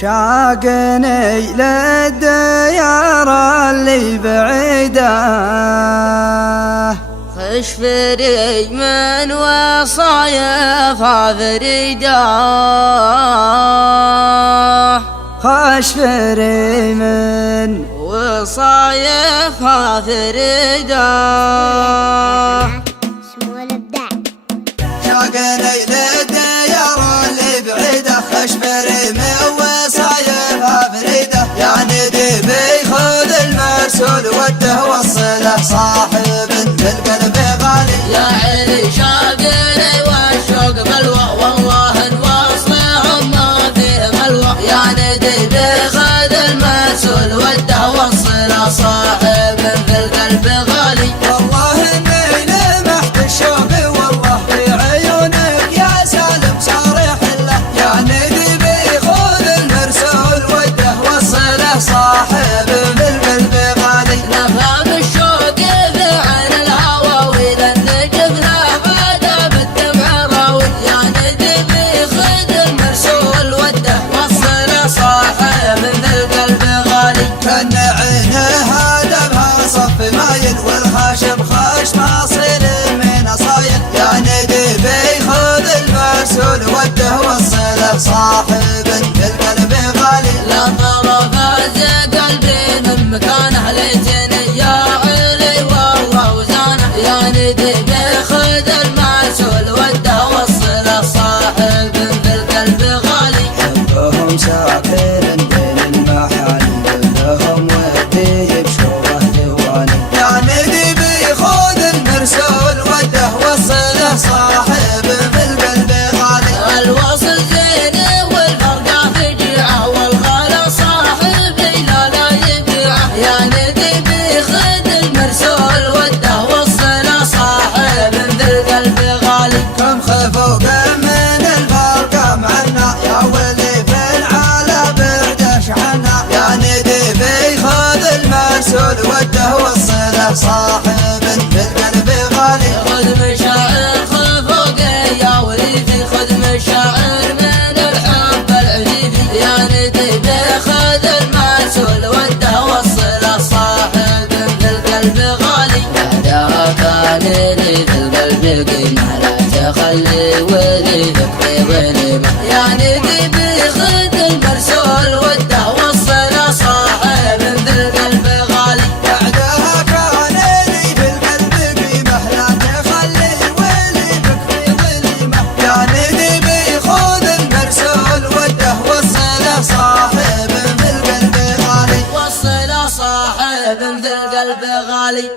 شاقني للديار اللي بعيدة، خش فري من وصايفها فريدة، خش فري من وصايفها فريدة. شاقني للديار اللي بعيدة، خش فري من وصايفها فريدة، يعني دي بيخذ المرسول وده وصله صاحب بالقلب غالي. يا عيني شاقني والشوق بلوى، والله نواصلهم ما فيه ملوى، يعني دي بيخذ المرسول وده وصله صاحب بالقلب غالي. والله اني لمحت الشوق والله في عيونك يا سالم صارح له، يعني دي بيخذ المرسول وده وصله صاحب بالقلب غالي. نفهم الشوق في عين الهوى، واذا النجم له عاد بالدمع راوي، يعني دي بيخذ المرسول وده وصله صاحب بالقلب غالي. كان عينها دمها صف مايل، والخاشم خاش ماصيل من اصايل، يعني دي بيخذ المرسول وده وصله صاحب بالقلب غالي. لا طرف زي قلبي من مكانه، ليتني يا علي والله وزانه، يعني دي بيخذ المرسول وده وصله صاحب بالقلب غالي. حبهم سافر بين المحال، لهم ودي بشوره دواني، يعني دي بيخذ المرسول وده وصله صاحب بالقلب غالي. الوصل زين والفرقة فجيعة، والغلا صاحبي لا يبيعه، يعني دي بيخذ المرسول وده وصله صاحب بالقلب غالي. كم خفوا كم من الفرقة معنا، يا ولي في العلا برده شحنا، يعني دي بيخذ المرسول وده وصله صاحب بالقلب غالي. خذ مشاعر خفوق يا وليدي، خذ مشاعر من الحب العفيفي، يعني دي بيخذ المرسول وده وصله صاحب بالقلب غالي. بعدها كان لي في القلب قيمة، لا تخلي ولي فكري ظلمة، يعني دي بيخذ المرسول وده وصله صاحب بالقلب غالي. بعدها كان لي في القلب قيمة، لا تخلي ولي فكري ظلمة، يعني دي بيخذ المرسول وده وصله صاحب بالقلب غالي. وصله صاحب بالقلب غالي.